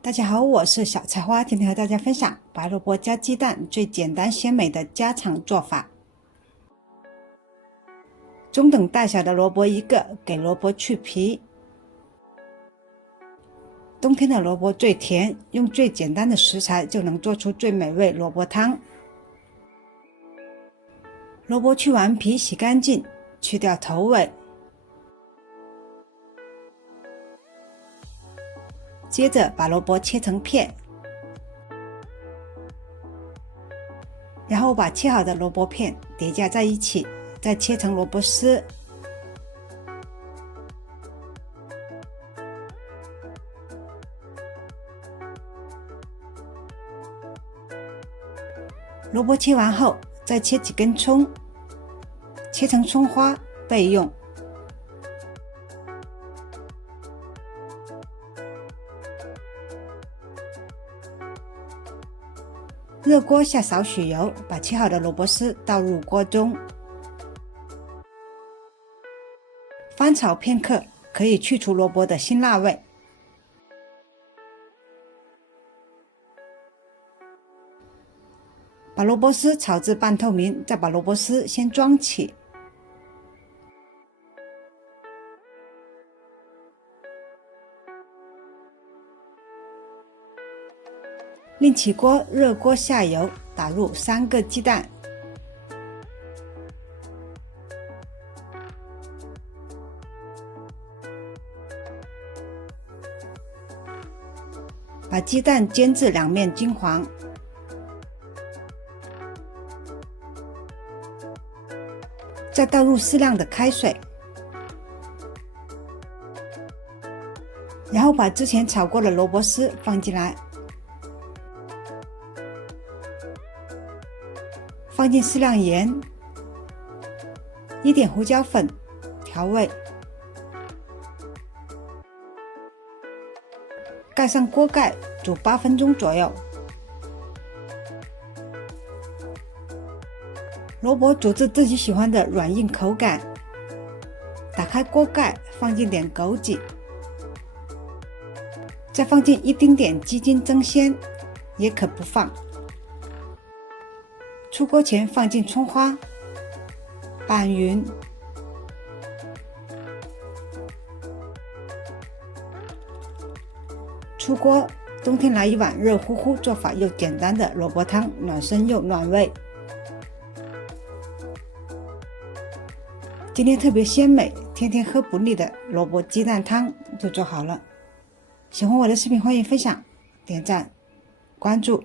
大家好，我是小菜花，今天和大家分享白萝卜加鸡蛋最简单鲜美的家常做法。中等大小的萝卜一个，给萝卜去皮。冬天的萝卜最甜，用最简单的食材就能做出最美味萝卜汤。萝卜去完皮，洗干净，去掉头尾。接着把萝卜切成片，然后把切好的萝卜片叠加在一起，再切成萝卜丝。萝卜切完后，再切几根葱，切成葱花备用。热锅下少许油，把切好的萝卜丝倒入锅中，翻炒片刻，可以去除萝卜的辛辣味。把萝卜丝炒至半透明，再把萝卜丝先装起。另起锅，热锅下油，打入3个鸡蛋，把鸡蛋煎至两面金黄，再倒入适量的开水，然后把之前炒过的萝卜丝放进来，放进适量盐，一点胡椒粉调味，盖上锅盖煮8分钟左右。萝卜煮至自己喜欢的软硬口感，打开锅盖，放进点枸杞，再放进一丁点鸡精增鲜，也可不放。出锅前放进葱花，拌匀，出锅。冬天来一碗热乎乎、做法又简单的萝卜汤，暖身又暖胃。今天特别鲜美，天天喝不腻的萝卜鸡蛋汤就做好了。喜欢我的视频，欢迎分享、点赞、关注。